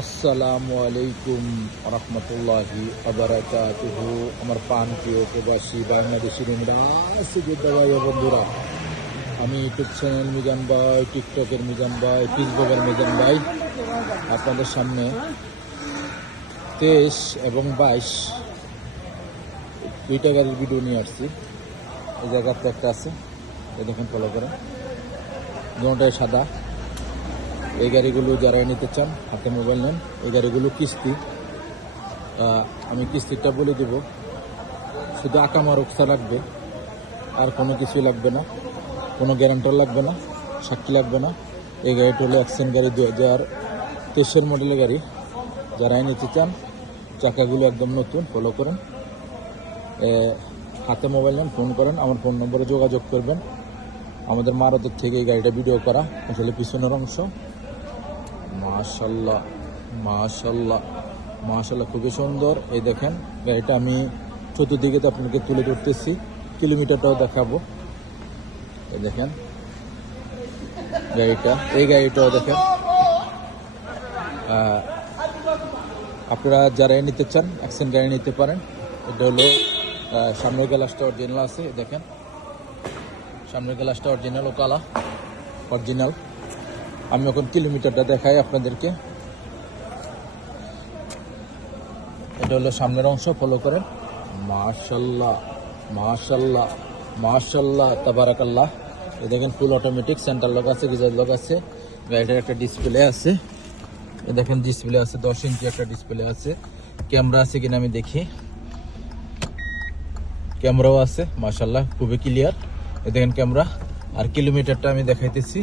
আসসালামু আলাইকুম রহমতুল্লাহি আবরাকাতুহু। আমার প্রাণ প্রিয় প্রবাসী বাংলাদেশি বন্ধুরা, আমি ইউটিউব চ্যানেল মিজান ভাই, টিকটকের মিজান ভাই, ফেসবুকের মিজান ভাই আপনাদের সামনে 23 এবং 22 দুইটা গাড়ির ভিডিও নিয়ে আসছি। এই জায়গাতে একটা আছে, এই দেখুন, ফলো করেন, দুটোটাই সাদা। এই গাড়িগুলো যারা নিতে চান হাতে মোবাইল নেন। এই গাড়িগুলো কিস্তি, আমি কিস্তিটা বলে দেব। শুধু আকামা রুকসা লাগবে, আর কোনো কিছুই লাগবে না, কোনো গ্যারান্টার লাগবে না, সাক্ষী লাগবে না। এই গাড়িটা হলো অ্যাক্সিডেন্ট গাড়ি, 2023 মডেলের গাড়ি। যারাই নিতে চান, চাকাগুলো একদম নতুন, ফলো করেন, হাতে মোবাইল নেন, ফোন করেন, আমার ফোন নম্বরে যোগাযোগ করবেন। আমাদের মারুতির থেকে এই গাড়িটা ভিডিও করা, আসলে পিছনের অংশ। মাশাল্লাহ মাশাল্লাহ মাশাল্লাহ, খুবই সুন্দর। এই দেখেন গাড়িটা, আমি চতুর্দিকে তো আপনাকে তুলে ধরতেছি, কিলোমিটারটাও দেখাবো। এই দেখেন গাড়িটা, এই গাড়িটাও দেখেন। আপনারা যারা নিতে চান অ্যাক্সেন্ট গাড়ি নিতে পারেন। এটা হলো সামনের গ্লাসটা অরিজিনাল আছে, দেখেন সামনের গ্লাসটা অরিজিনাল ও কালা অরিজিনাল। আমি এখন কিলোমিটারটা দেখাই আপনাদেরকে। এটা হলো সামনের অংশ, ফলো করেন। মাশাল্লাহ মাশাল্লাহ মাশাল্লাহ তাবারাকাল্লাহ। এই দেখেন ফুল অটোমেটিক, সেন্টার লক আছে, গিজার লক আছে। গাড়িটার একটা ডিসপ্লে আছে, এই দেখেন ডিসপ্লে আছে, 10 ইঞ্চি একটা ডিসপ্লে আছে। ক্যামেরা আছে কিনা আমি দেখি, ক্যামেরাও আছে মাশাল্লাহ, খুবই ক্লিয়ার। এই দেখেন ক্যামেরা। আর কিলোমিটারটা আমি দেখাইতেছি।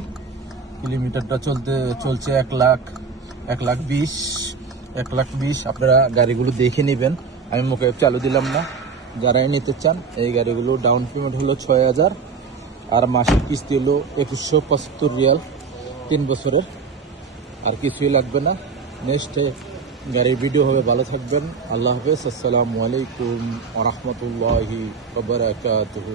কিলোমিটারটা চলছে 1,20,000। আপনারা গাড়িগুলো দেখে নেবেন, আমি মুখে চালু দিলাম না। যারাই নিতে চান এই গাড়িগুলো, ডাউন পেমেন্ট হলো 6,000, আর মাসের কিস্তি হলো 2175 রিয়াল, 3 বছরের। আর কিছুই লাগবে না। নেক্সট গাড়ির ভিডিও হবে। ভালো থাকবেন, আল্লাহ হাফেজ, আসসালামু আলাইকুম ওয়া রাহমাতুল্লাহি ওয়া বারাকাতুহু।